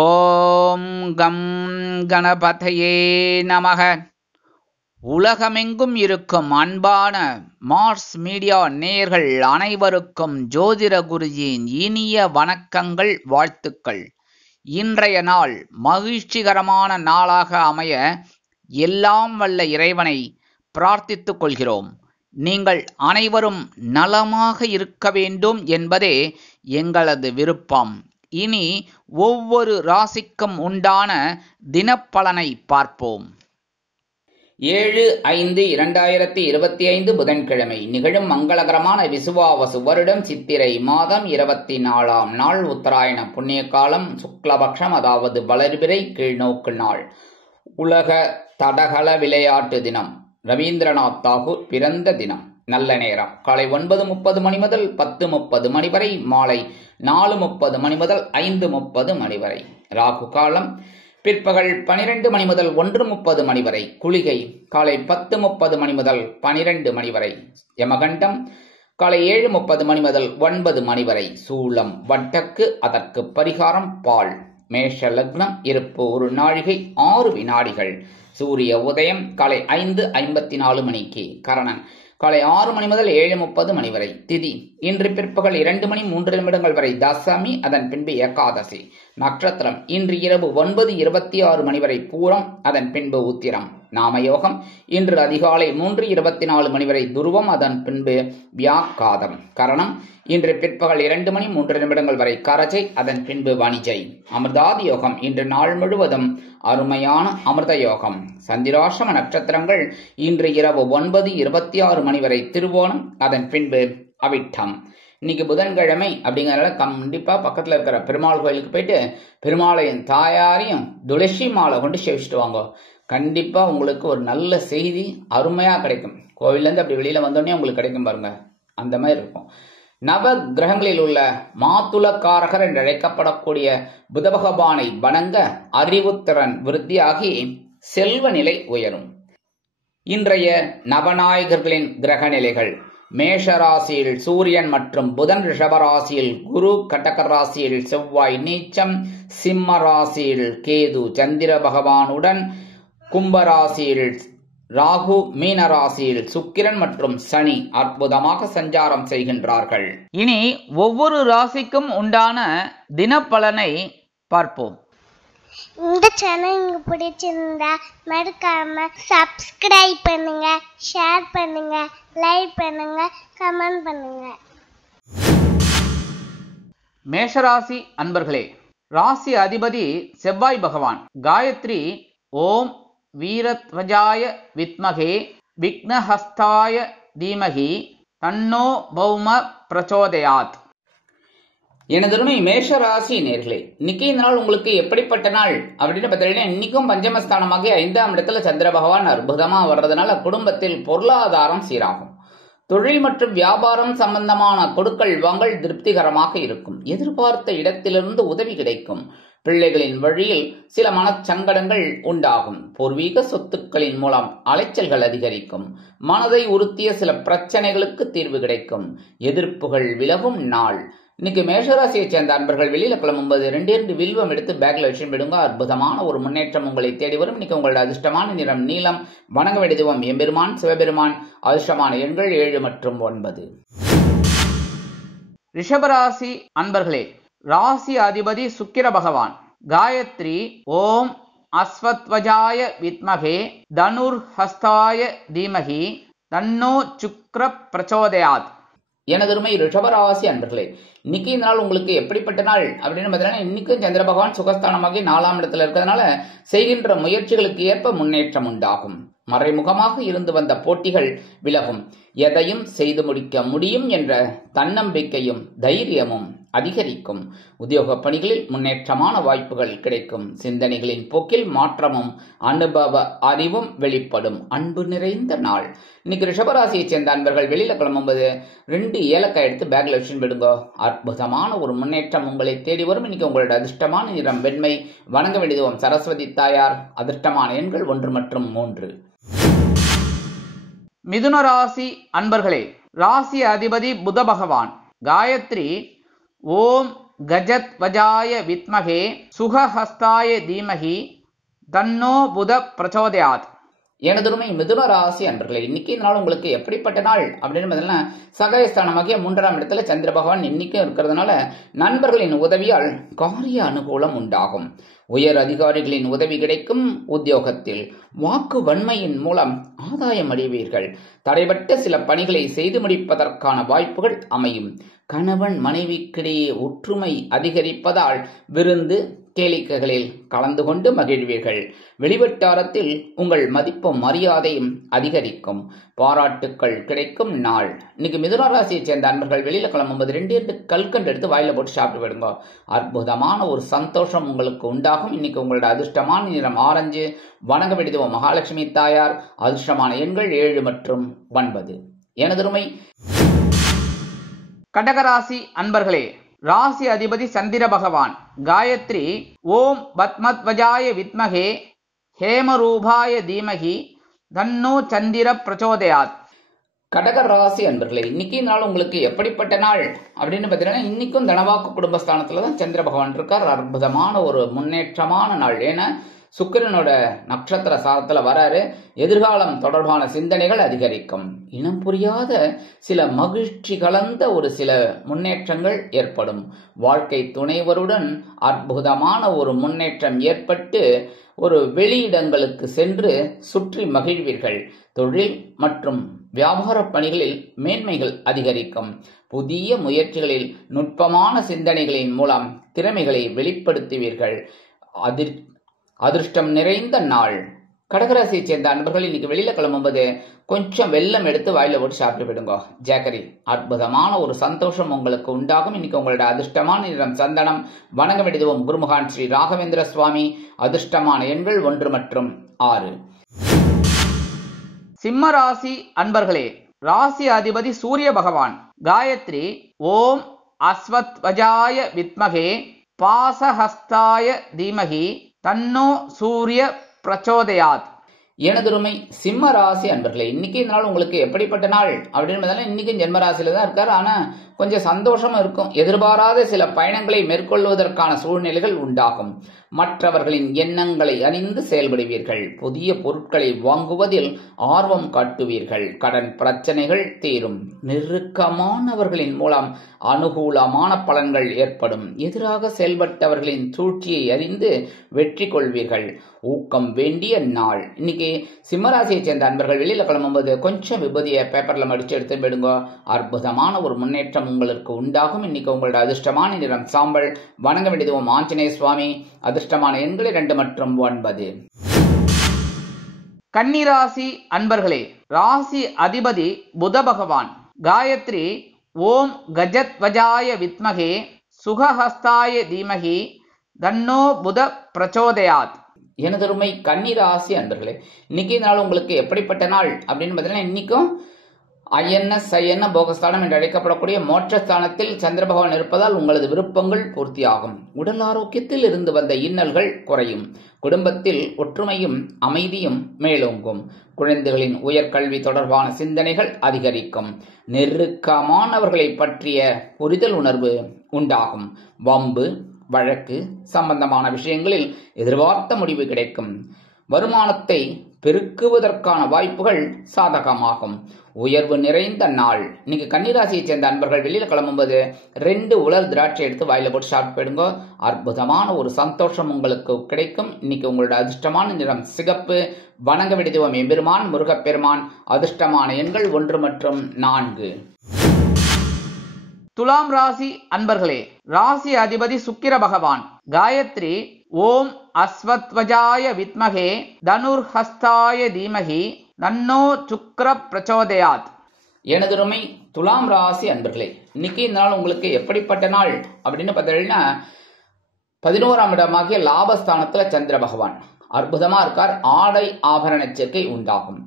ஓம் come கணபதையே நமக. உலகமெங்கும் இருக்கும் அன்பான மார்ஸ் மீடியா நேயர்கள் அனைவருக்கும் ஜோதிட குருஜியின் இனிய வணக்கங்கள், வாழ்த்துக்கள். இன்றைய நாள் மகிழ்ச்சிகரமான நாளாக அமைய எல்லாம் வல்ல இறைவனை பிரார்த்தித்துக் கொள்கிறோம். நீங்கள் அனைவரும் நலமாக இருக்க வேண்டும் என்பதே எங்களது விருப்பம். இனி ஒவ்வொரு ராசிக்கும் உண்டான தினப்பலனை பார்ப்போம். 7/5/2025 புதன்கிழமை நிகழும் மங்களகரமான விசுவாவசு வருடம் சித்திரை மாதம் 24ஆம் நாள், உத்தராயண புண்ணிய காலம், சுக்லபக்ஷம், அதாவது வளர்பிறை கீழ்நோக்கு நாள், உலக தடகள விளையாட்டு தினம், ரவீந்திரநாத் தாகூர் பிறந்த தினம். நல்ல நேரம் காலை 9:30 மணி முதல் 10:30 மணி வரை, மாலை 4:30 மணி முதல் 5:30 மணி வரை. ராகு காலம் பிற்பகல் 12 மணி முதல் 1:30 மணி வரை. குளிகை காலை 10:30 மணி முதல் 12 மணி வரை. யமகண்டம் காலை 7:30 மணி முதல் 9 மணி வரை. சூலம் வட்டக்கு, அதற்கு பரிகாரம் பால். மேஷ லக்னம், இருப்பு 1 நாழிகை 6 வினாடிகள். சூரிய உதயம் காலை 5:54 மணிக்கு. கரணன் காலை 6 மணி முதல் 7:30 மணி வரை. திதி இன்று பிற்பகல் 2 மணி 3 நிமிடங்கள் வரை தசமி, அதன் பின்பு ஏகாதசி. நட்சத்திரம் இன்று இரவு 9:26 மணி வரை பூரம், அதன் பின்பு உத்திரம். நாமயோகம் இன்று அதிகாலை 3:24 மணி வரை துருவம், அதன் பின்பு வியாக்காதம். கரணம் இன்று பிற்பகல் 2 மணி 3 நிமிடங்கள் வரை கரஜை, அதன் பின்பு வணிஜை. அமிர்தாதி யோகம் இன்று நாள் முழுவதும் அருமையான அமிர்த யோகம். சந்திராசிரம நட்சத்திரங்கள் இன்று இரவு 9:26 மணி வரை திருவோணம், அதன் பின்பு அவிட்டம். இன்னைக்கு புதன்கிழமை அப்படிங்கிறனால கண்டிப்பா பக்கத்துல இருக்கிற பெருமாள் கோயிலுக்கு போயிட்டு பெருமாளையும் தாயாரையும் துளசி மாலை கொண்டு சேவிச்சுட்டு வாங்க. கண்டிப்பா உங்களுக்கு ஒரு நல்ல செய்தி அருமையா கிடைக்கும். கோவில்ல இருந்து அப்படி வெளியில வந்தோடனே உங்களுக்கு கிடைக்கும் பாருங்க, அந்த மாதிரி இருக்கும். நவ கிரகங்களில் உள்ள மாத்துலக்காரகர் என்று அழைக்கப்படக்கூடிய புத பகவானை வணங்க அறிவுத்திறன் விருத்தியாகி செல்வ நிலை உயரும். இன்றைய நவநாயகர்களின் கிரக நிலைகள்: மேஷ ராசியில் சூரியன் மற்றும் புதன், ரிஷப ராசியில் குரு, கடக ராசியில் செவ்வாய் நீச்சம், சிம்ம ராசியில் கேது சந்திர பகவானுடன், கும்பராசியில் ராகு, மீன ராசியில் சுக்கிரன் மற்றும் சனி அற்புதமாக சஞ்சாரம் செய்கின்றார்கள். இனி ஒவ்வொரு ராசிக்கும் உண்டான தினப்பலனை பார்ப்போம். இந்த சேனல் உங்களுக்கு பிடிச்சிருந்தா மறக்காம சப்ஸ்கிரைப் பண்ணுங்க, ஷேர் பண்ணுங்க, லைக் பண்ணுங்க, கமெண்ட் பண்ணுங்க. மேஷராசி அன்பர்களே, ராசி அதிபதி செவ்வாய் பகவான். காயத்ரி ஓம் வீரத்வஜாய வித்மகே விக்னஹஸ்தாய தீமகி தன்னோ பௌம பிரச்சோதயாத். எனதருமை மேஷ ராசி நேர்களே, இன்னைக்கு இந்த நாள் உங்களுக்கு எப்படிப்பட்ட நாள் அப்படின்னு பார்த்தீங்கன்னா, இன்னைக்கும் பஞ்சமஸ்தானமாக 5ஆம் இடத்துல சந்திர பகவான் அற்புதமா வர்றதுனால குடும்பத்தில் பொருளாதாரம் சீராகும். தொழில் மற்றும் வியாபாரம் சம்பந்தமான கொடுக்கல் வாங்கல் திருப்திகரமாக இருக்கும். எதிர்பார்த்த இடத்திலிருந்து உதவி கிடைக்கும். பிள்ளைகளின் வழியில் சில மனச்சங்கடங்கள் உண்டாகும். பூர்வீக சொத்துக்களின் மூலம் அலைச்சல்கள் அதிகரிக்கும். மனதை உறுத்திய சில பிரச்சனைகளுக்கு தீர்வு கிடைக்கும். எதிர்ப்புகள் விலகும் நாள். இன்னைக்கு மேஷராசியை சேர்ந்த அன்பர்கள் வெளியில கிளம்பும்போது 2 வில்வம் எடுத்து பேக்ல வச்சு விடுங்க. அற்புதமான ஒரு முன்னேற்றம் உங்களை தேடி வரும். இன்னைக்கு உங்களோட அதிர்ஷ்டமான நிறம் நீலம். வணங்க வேண்டிய தெய்வம் எம்பெருமான் சிவபெருமான். அதிர்ஷ்டமான எண்கள் 7 மற்றும் 9. ரிஷபராசி அன்பர்களே, ராசி அதிபதி சுக்கிர பகவான். காயத்ரி ஓம் அஸ்வத்வஜாய வித்மகே தனுர்ஹஸ்தாய தீமகி தன்னோ சுக்ர பிரச்சோதயாத். எனதருமை ரிஷபராசி அன்பர்களே, இன்னைக்கு இந்த நாள் உங்களுக்கு எப்படிப்பட்ட நாள் அப்படின்னு பார்த்தீங்கன்னா, இன்னைக்கும் சந்திர பகவான் சுகஸ்தானமாகி 4ஆம் இடத்துல இருக்கிறதுனால செய்கின்ற முயற்சிகளுக்கு ஏற்ப முன்னேற்றம் உண்டாகும். மறைமுகமாக இருந்து வந்த போட்டிகள் விலகும். எதையும் செய்து முடிக்க முடியும் என்ற தன்னம்பிக்கையும் தைரியமும் அதிகரிக்கும். உத்தியோக பணிகளில் முன்னேற்றமான வாய்ப்புகள் கிடைக்கும். சிந்தனைகளின் போக்கில் மாற்றமும் அனுபவ அறிவும் வெளிப்படும். அன்பு நிறைந்த நாள். இன்னைக்கு ரிஷபராசியை சேர்ந்த அன்பர்கள் வெளியில கிளம்பும்போது 2 ஏலக்காய் எடுத்து பேக்ல வச்சு விடுங்க. அற்புதமான ஒரு முன்னேற்றம் உங்களை தேடி வரும். இன்னைக்கு உங்களோட அதிர்ஷ்டமான நிறம் வெண்மை. வணங்க வேண்டியதும் சரஸ்வதி தாயார். அதிர்ஷ்டமான எண்கள் 1 மற்றும் 3. மிதுன ராசி அன்பர்களே, ராசி அதிபதி புத பகவான். காயத்ரி ஓம் கஜத்வஜாய வித்மகே சுகஹஸ்தாய தீமகி தன்னோ புத பிரச்சோதயாத். எனதுருமை மிதுன ராசி அன்பர்களே, இன்னைக்கு நாள் உங்களுக்கு எப்படிப்பட்ட நாள் அப்படின்னு பார்த்தீங்கன்னா, சகாயஸ்தானமாகிய 3ஆம் இடத்துல சந்திர பகவான் இன்னைக்கும் இருக்கிறதுனால நண்பர்களின் உதவியால் காரிய அனுகூலம் உண்டாகும். உயர் அதிகாரிகளின் உதவி கிடைக்கும். உத்தியோகத்தில் வாக்கு வன்மையின் மூலம் ஆதாயம் அடைவீர்கள். தடைபட்ட சில பணிகளை செய்து முடிப்பதற்கான வாய்ப்புகள் அமையும். கணவன் மனைவிக்கிடையே ஒற்றுமை அதிகரிப்பதால் விருந்து கேளிக்கைகளில் கலந்து கொண்டு மகிழ்வீர்கள். வெளிவட்டாரத்தில் உங்கள் மதிப்பும் மரியாதையும் அதிகரிக்கும். பாராட்டுக்கள் கிடைக்கும் நாள். இன்னைக்கு மிதுன ராசியை சேர்ந்த அன்பர்கள் வெளியில கிளம்பும்போது 2 கல்கண்டு எடுத்து வாயில போட்டு சாப்பிட்டு விடுங்க. அற்புதமான ஒரு சந்தோஷம் உங்களுக்கு உண்டாகும். இன்னைக்கு உங்களோட அதிர்ஷ்டமான நிறம் ஆரஞ்சு. வணங்க வேண்டியது மகாலட்சுமி தாயார். அதிர்ஷ்டமான எண்கள் 7 மற்றும் 9. எனதுருமை கடகராசி அன்பர்களே, ராசி அதிபதி சந்திர பகவான். காயத்ரி ஓம் பத்மத்வஜாய வித்மகே ஹேமரூபாய தீமகி தன்னோ சந்திர பிரச்சோதயாத். கடக ராசி அன்பர்களே, இன்னைக்கு நாள் உங்களுக்கு எப்படிப்பட்ட நாள் அப்படின்னு பார்த்தீங்கன்னா, இன்னைக்கும் தனவாக்கு குடும்பஸ்தானத்துல தான் சந்திர பகவான் இருக்கார். அற்புதமான ஒரு முன்னேற்றமான நாள். ஏன்னா சுக்கிரனோட நட்சத்திர சாரத்துல வராரு. எதிர்காலம் தொடர்பான சிந்தனைகள் அதிகரிக்கும். இனம் புரியாத சில மகிழ்ச்சி கலந்த ஒரு சில முன்னேற்றங்கள் ஏற்படும். வாழ்க்கை துணைவருடன் அற்புதமான ஒரு முன்னேற்றம் ஏற்பட்டு ஒரு வெளியிடங்களுக்கு சென்று சுற்றி மகிழ்வீர்கள். தொழில் மற்றும் வியாபார பணிகளில் மேன்மைகள் அதிகரிக்கும். புதிய முயற்சிகளில் நுட்பமான சிந்தனைகளின் மூலம் திறமைகளை வெளிப்படுத்துவீர்கள். அதிர்ஷ்டம் நிறைந்த நாள். கடகராசியை சேர்ந்த அன்பர்கள் இன்னைக்கு வெளியில கிளம்பும்போது கொஞ்சம் வெல்லம் எடுத்து வாயில போட்டு சாப்பிட்டு விடுங்க. ஜாக்கரி. அற்புதமான ஒரு சந்தோஷம் உங்களுக்கு உண்டாகும். இன்னைக்கு உங்களோட அதிர்ஷ்டமான நிறம் சந்தனம். வணங்க வேண்டியது குருமகான் ஸ்ரீ ராகவேந்திர சுவாமி. அதிர்ஷ்டமான எண்கள் 1 மற்றும் 6. சிம்ம ராசி அன்பர்களே, ராசி அதிபதி சூரிய பகவான். காயத்ரி ஓம் அஸ்வத்வஜாய வித்மகே பாசஹஸ்தாய தீமகி தன்னோ சூரிய பிரச்சோதயாத். எனதுருமை சிம்ம ராசி அன்பர்களே, இன்னைக்கு நாள் உங்களுக்கு எப்படிப்பட்ட நாள் அப்படின்னு இன்னைக்கும் ஜென்மராசியில தான் இருக்காரு. ஆனா கொஞ்சம் சந்தோஷமா இருக்கும். எதிர்பாராத சில பயணங்களை மேற்கொள்வதற்கான சூழ்நிலைகள் உண்டாகும். மற்றவர்களின் எண்ணங்களை அறிந்து செயல்படுவீர்கள். புதிய பொருட்களை வாங்குவதில் ஆர்வம் காட்டுவீர்கள். கடன் பிரச்சனைகள் தீரும். நெருக்கமானவர்களின் மூலம் அனுகூலமான பலன்கள் ஏற்படும். எதிராக செயல்பட்டவர்களின் சூழ்ச்சியை அறிந்து வெற்றி கொள்வீர்கள். ஊக்கம் வேண்டிய நாள். இன்னைக்கு சிம்மராசியை சேர்ந்த அன்பர்கள் வெளியில கிளம்பும்போது கொஞ்சம் விபூதியை பேப்பர்ல மடிச்சு எடுத்து விடுங்க. அற்புதமான ஒரு முன்னேற்றம் உங்களுக்கு உண்டாகும். இன்னைக்கு உங்களோட அதிர்ஷ்டமான நிறம் சாம்பல். வணங்க வேண்டியது ஆஞ்சநேய சுவாமி. அதிர்ஷ்டமான எண்கள் 2 மற்றும் 9. கன்னிராசி அன்பர்களே, ராசி அதிபதி புத பகவான். காயத்ரி ஓம் கஜத்வஜாய வித்மகே சுகஹஸ்தாய தீமகி தன்னோ புத பிரச்சோதயாத். எனதருமை கன்னிராசி அன்பர்களே, இன்னைக்கு நாள் உங்களுக்கு எப்படிப்பட்ட நாள் அப்படின்னு பார்த்தீங்கன்னா, இன்னைக்கும் ஐஎன்எஸ் போகஸ்தானம் என்று அழைக்கப்படக்கூடிய மோட்சஸ்தானத்தில் சந்திர பகவான் இருப்பதால் உங்களது விருப்பங்கள் பூர்த்தியாகும். உடல் ஆரோக்கியத்தில் இருந்து வந்த இன்னல்கள் குறையும். குடும்பத்தில் ஒற்றுமையும் அமைதியும் மேலோங்கும். குழந்தைகளின் உயர்கல்வி தொடர்பான சிந்தனைகள் அதிகரிக்கும். நெருக்கமானவர்களை பற்றிய புரிதல் உணர்வு உண்டாகும். வம்பு வழக்கு சம்பந்தமான விஷயங்களில் எதிர்பார்த்த முடிவு கிடைக்கும். வருமானத்தை பெருக்குவதற்கான வாய்ப்புகள் சாதகமாகும். உயர்வு நிறைந்த நாள். இன்னைக்கு கன்னிராசியை சேர்ந்த அன்பர்கள் வெளியில கிளம்பும்போது 2 உலர் திராட்சை எடுத்து வாயில போட்டு சாப்பிட்டு போயிடுங்க. அற்புதமான ஒரு சந்தோஷம் உங்களுக்கு கிடைக்கும். இன்னைக்கு உங்களோட அதிர்ஷ்டமான நிறம் சிகப்பு. வணங்க வேண்டியது எம்பெருமான் முருகப்பெருமான். அதிர்ஷ்டமான எண்கள் 1 மற்றும் 4. துலாம் ராசி அன்பர்களே, ராசி அதிபதி சுக்கிர பகவான். காயத்ரி ஓம் அஸ்வத்வஜாய வித்மகே தனுர்ஹஸ்தாய தீமகி தன்னோ சுக்கிர பிரச்சோதயாத். எனதுருமை துலாம் ராசி அன்பர்களே, இன்னைக்கு இந்த நாள் உங்களுக்கு எப்படிப்பட்ட நாள் அப்படின்னு பார்த்தீங்கன்னா, 11ஆம் இடமாகிய லாபஸ்தானத்துல சந்திர பகவான் அற்புதமா இருக்கார். ஆடை ஆபரண சேர்க்கை உண்டாகும்.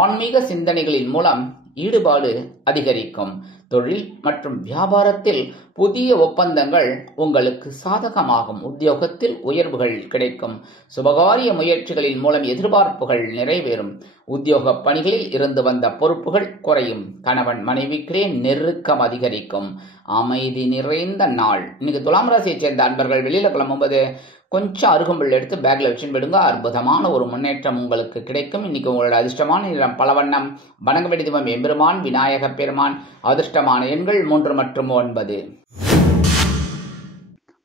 ஆன்மீக சிந்தனைகளின் மூலம் ஈடுபாடு அதிகரிக்கும். தொழில் மற்றும் வியாபாரத்தில் புதிய ஒப்பந்தங்கள் உங்களுக்கு சாதகமாகும். உத்தியோகத்தில் உயர்வுகள் கிடைக்கும். சுபகாரிய முயற்சிகளின் மூலம் எதிர்பார்ப்புகள் நிறைவேறும். உத்தியோக பணிகளில் இருந்து வந்த பொறுப்புகள் குறையும். கணவன் மனைவிக்கிடையே நெருக்கம் அதிகரிக்கும். அமைதி நிறைந்த நாள். இன்னைக்கு துலாம் ராசியை சேர்ந்த அன்பர்கள் வெளியில கிளம்பும்போது கொஞ்சம் அருகம்புல் எடுத்து பேக்ல வச்சுன்னு விடுங்க. அற்புதமான ஒரு முன்னேற்றம் உங்களுக்கு கிடைக்கும். இன்னைக்கு உங்களோட அதிர்ஷ்டமான நிறம் பலவண்ணம். வணங்க வேண்டிய தெய்வம் எம்பெருமான் விநாயக பெருமான். அதிர்ஷ்டமான எண்கள் 3 மற்றும் 9.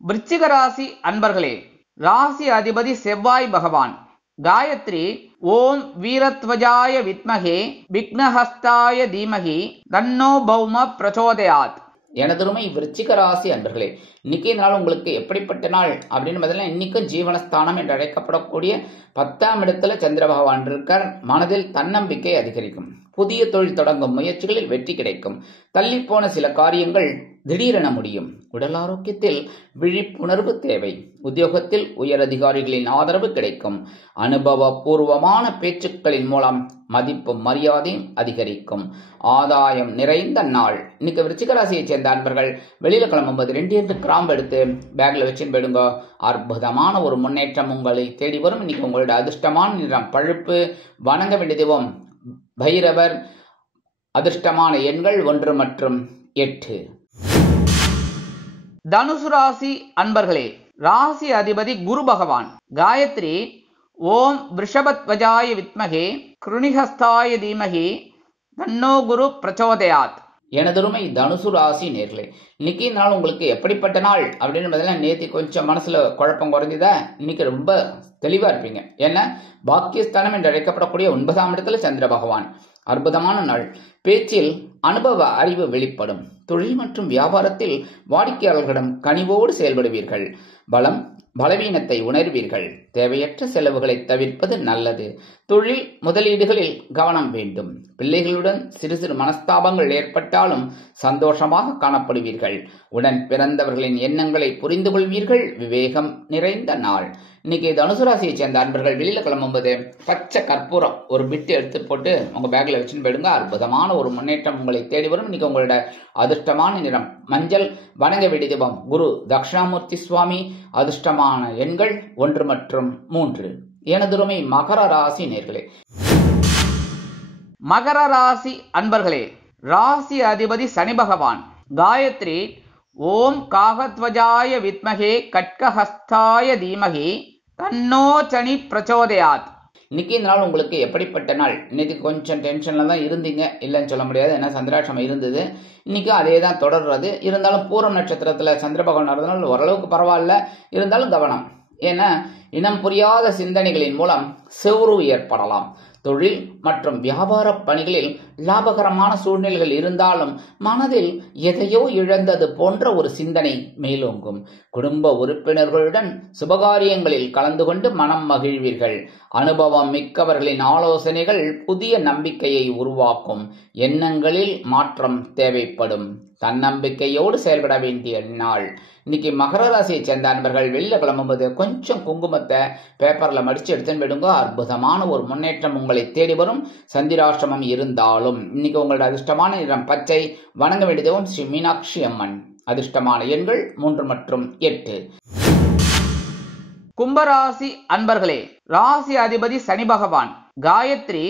விருச்சிக ராசி அன்பர்களே, ராசி அதிபதி செவ்வாய் பகவான். காயத்ரி ஓம் வீரத்வஜாய வித்மகே விக்னஹஸ்தாய தீமகி தன்னோ பௌம பிரச்சோதயாத். எனதுருமை விருச்சிக ராசி அன்பர்களே, இன்னைக்கு நாள் உங்களுக்கு எப்படிப்பட்ட நாள் அப்படின்னு பார்த்தீங்கன்னா, இன்னைக்கும் ஜீவனஸ்தானம் என்று அழைக்கப்படக்கூடிய 10ஆம் இடத்துல சந்திர பகவான் இருக்கார். மனதில் தன்னம்பிக்கை அதிகரிக்கும். புதிய தொழில் தொடங்கும் முயற்சிகளில் வெற்றி கிடைக்கும். தள்ளி போன சில காரியங்கள் திடீரென முடியும். உடல் ஆரோக்கியத்தில் விழிப்புணர்வு தேவை. உத்தியோகத்தில் உயரதிகாரிகளின் ஆதரவு கிடைக்கும். அனுபவபூர்வமான பேச்சுக்களின் மூலம் மதிப்பும் மரியாதையும் அதிகரிக்கும். ஆதாயம் நிறைந்த நாள். இன்னைக்கு விருச்சிக ராசியை சேர்ந்த அன்பர்கள் வெளியில கிளம்பும்போது 2 கிராம்பு எடுத்து பேக்ல வச்சு போயிடுங்க. அற்புதமான ஒரு முன்னேற்றம் உங்களை தேடி வரும். இன்னைக்கு உங்களோட அதிர்ஷ்டமான நிறம் பழுப்பு. வணங்க வேண்டிய தெய்வம் பைரவர். அதிர்ஷ்டமான எண்கள் 1 மற்றும் 8. தனுசு ராசி அன்பர்களே, ராசி அதிபதி குரு பகவான். காயத்ரி ஓம் ரிஷபத்வஜாய வித்மகே கிருணிஹஸ்தாய தீமகி தன்னோ குரு பிரச்சோதயாத். எனதுருமை தனுசு ராசி நேர்களே, இன்னைக்கு நாள் உங்களுக்கு எப்படிப்பட்ட நாள் அப்படின்னு பார்த்தீங்கன்னா, நேற்று கொஞ்சம் மனசுல குழப்பம் குறைஞ்சதா, இன்னைக்கு ரொம்ப தெளிவா இருப்பீங்க. ஏன்னா பாக்கியஸ்தானம் என்று அழைக்கப்படக்கூடிய 9ஆம் இடத்துல சந்திர பகவான். அற்புதமான நாள். பேச்சில் அனுபவ அறிவு வெளிப்படும். தொழில் மற்றும் வியாபாரத்தில் வாடிக்கையாளர்களிடம் கனிவோடு செயல்படுவீர்கள். பலவீனத்தை உணர்வீர்கள். தேவையற்ற செலவுகளை தவிர்ப்பது நல்லது. தொழில் முதலீடுகளில் கவனம் வேண்டும். பிள்ளைகளுடன் சிறு சிறு மனஸ்தாபங்கள் ஏற்பட்டாலும் சந்தோஷமாக காணப்படுவீர்கள். உடன் பிறந்தவர்களின் எண்ணங்களை புரிந்து கொள்வீர்கள். விவேகம் நிறைந்த நாள். இன்னைக்கு தனுசு ராசியை சேர்ந்த அன்பர்கள் வெளியில கிளம்பும்போது பச்சை கற்பூரம் ஒரு பிட்டு எடுத்து போட்டு உங்க பேக்ல வச்சுன்னு போயிடுங்க. அற்புதமான ஒரு முன்னேற்றம் உங்களை தேடி வரும். இன்னைக்கு உங்களோட அதிர்ஷ்டமான நிறம் மஞ்சள். வணங்க வேண்டிய தெய்வம் குரு தட்சிணாமூர்த்தி சுவாமி. அதிர்ஷ்டமான எண்கள் 1 மற்றும் 3. எனதுருமை மகர ராசி நேர்களே, மகர ராசி அன்பர்களே, ராசி அதிபதி சனி பகவான். காயத்ரி ஓம் காகத்வஜாய வித்மகே கட்கஹஸ்தாய தீமகி தன்னோ சனி பிரச்சோதயாத். இன்னைக்கு இந்த நாள் உங்களுக்கு எப்படிப்பட்ட நாள்? இன்னைக்கு கொஞ்சம் டென்ஷன்ல தான் இருந்தீங்க, இல்லைன்னு சொல்ல முடியாது. ஏன்னா சந்திராஷ்டமம் இருந்தது. இன்னைக்கு அதே தான் தொடர்றது. இருந்தாலும் பூரம் நட்சத்திரத்துல சந்திர பகவான் நடந்தனால ஓரளவுக்கு பரவாயில்ல. இருந்தாலும் கவனம். ஏன்னா இனம் புரியாத சிந்தனைகளின் மூலம் செவுறு ஏற்படலாம். தொழில் மற்றும் வியாபார பணிகளில் லாபகரமான சூழ்நிலைகள் இருந்தாலும் மனதில் எதையோ இழந்தது போன்ற ஒரு சிந்தனை மேலோங்கும். குடும்ப உறுப்பினர்களுடன் சுபகாரியங்களில் கலந்து கொண்டு மனம் மகிழ்வீர்கள். அனுபவம் மிக்கவர்களின் ஆலோசனைகள் புதிய நம்பிக்கையை உருவாக்கும். எண்ணங்களில் மாற்றம் தேவைப்படும். தன்னம்பிக்கையோடு செயல்பட வேண்டிய நாள். இன்னைக்கு மகர ராசியை சேர்ந்த அன்பர்கள் வெளியில கிளம்பும்போது கொஞ்சம் குங்குமத்தை பேப்பர்ல மடிச்சு எடுத்துன்னு போயிடுங்க. அற்புதமான ஒரு முன்னேற்றம் உங்களை தேடி வரும். சந்திராஷ்டமம் இருந்தாலும் இன்னைக்கு உங்களோட அதிர்ஷ்டமான நிறம் பச்சை. வணங்க வேண்டிய தெய்வம் ஸ்ரீ மீனாட்சி அம்மன். அதிர்ஷ்டமான எண்கள் 3 மற்றும் 8. கும்பராசி அன்பர்களே, ராசி அதிபதி சனி பகவான். காயத்ரி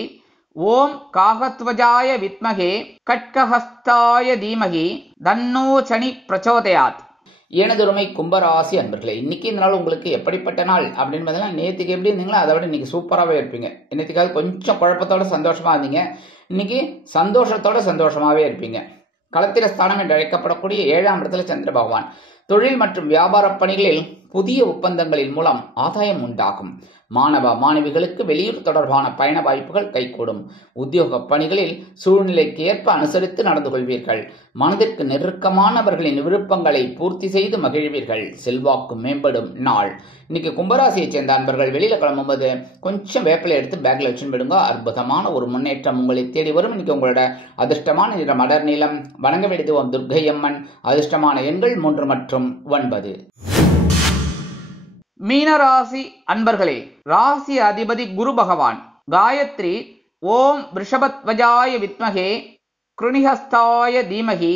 ஓம் காகத்வஜாய வித்மகே கட்கஹஸ்தாய தீமகி தன்னோ சனி பிரச்சோதயாத். எனதுரிமை கும்பராசி அன்பர்களே, இன்னைக்கு இந்த நாள் உங்களுக்கு எப்படிப்பட்ட நாள் அப்படின்னு பார்த்தீங்கன்னா, நேற்றுக்கு எப்படி இருந்தீங்களோ அதை விட இன்னைக்கு சூப்பராகவே இருப்பீங்க. நேற்றுக்காக கொஞ்சம் குழப்பத்தோட சந்தோஷமா இருந்தீங்க. இன்னைக்கு சந்தோஷத்தோட சந்தோஷமாவே இருப்பீங்க. களத்திர ஸ்தானம் என்று அழைக்கப்படக்கூடிய 7ஆம் இடத்துல சந்திர பகவான். தொழில் மற்றும் வியாபார பணிகளில் புதிய ஒப்பந்தங்களின் மூலம் ஆதாயம் உண்டாகும். மாணவ மாணவிகளுக்கு வெளியூர் தொடர்பான பயண வாய்ப்புகள் கைகூடும். உத்தியோக பணிகளில் சூழ்நிலைக்கு ஏற்ப அனுசரித்து நடந்து கொள்வீர்கள். மனதிற்கு நெருக்கமானவர்களின் விருப்பங்களை பூர்த்தி செய்து மகிழ்வீர்கள். செல்வாக்கு மேம்படும் நாள். இன்னைக்கு கும்பராசியை சேர்ந்த அன்பர்கள் வெளியில கிளம்பும்போது கொஞ்சம் வேப்பிலை எடுத்து பேக்ல வச்சுன்னு போயிடுங்க. அற்புதமான ஒரு முன்னேற்றம் உங்களை தேடி வரும். இன்னைக்கு உங்களோட அதிர்ஷ்டமான நிறம் அடர் நீளம். வணங்க வேண்டிய தெய்வம் துர்க்கை அம்மன். அதிர்ஷ்டமான எண்கள் 3 மற்றும் 9. மீனராசி அன்பர்களே, ராசி அதிபதி குரு பகவான். காயத்ரி ஓம் ரிஷபத்வஜாய வித்மகே கிருணிஹஸ்தாய தீமஹி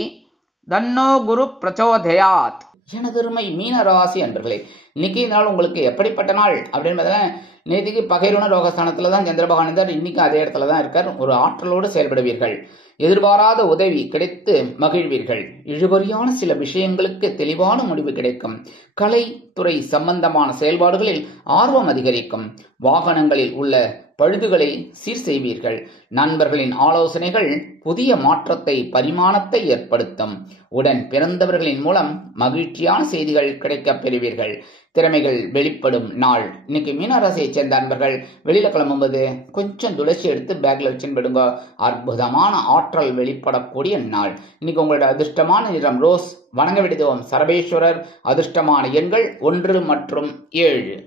தன்னோ குரு பிரச்சோதயாத். எனதருமை மீன ராசி அன்பர்களே, இன்னைக்கு நாள் உங்களுக்கு எப்படிப்பட்ட நாள் அப்படின்னு பார்த்தீங்கன்னா, நேற்றுக்கு பகைருண ரோகஸ்தானத்துல தான் சந்திர பகவான் இருந்தார். இன்னைக்கு அதே இடத்துல தான் இருக்கார். ஒரு ஆற்றலோடு செயல்படுவீர்கள். எதிர்பாராத உதவி கிடைத்து மகிழ்வீர்கள். இழுபறியான சில விஷயங்களுக்கு தெளிவான முடிவு கிடைக்கும். கலைத்துறை சம்பந்தமான செயல்பாடுகளில் ஆர்வம் அதிகரிக்கும். வாகனங்களில் உள்ள பழுதுகளை சீர் செய்வீர்கள். நண்பர்களின் ஆலோசனைகள் புதிய மாற்றத்தை பரிமாணத்தை ஏற்படுத்தும். உடன் பிறந்தவர்களின் மூலம் மகிழ்ச்சியான செய்திகள் கிடைக்கப் பெறுவீர்கள். திறமைகள் வெளிப்படும் நாள். இன்னைக்கு மீனராசியை சேர்ந்த அன்பர்கள் வெளியில கிளம்பும்போது கொஞ்சம் துளசி எடுத்து பேக்ல வச்சுன்னு விடுங்க. அற்புதமான ஆற்றல் வெளிப்படக்கூடிய நாள். இன்னைக்கு உங்களோட அதிர்ஷ்டமான நிறம் ரோஸ். வணங்க விடுவோம் சரபேஸ்வரர். அதிர்ஷ்டமான எண்கள் 1 மற்றும் 7.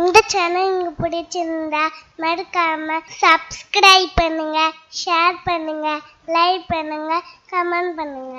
இந்த சேனல் உங்களுக்கு பிடிச்சிருந்தா மறக்காம சப்ஸ்கிரைப் பண்ணுங்க, ஷேர் பண்ணுங்க, லைக் பண்ணுங்க, கமெண்ட் பண்ணுங்க.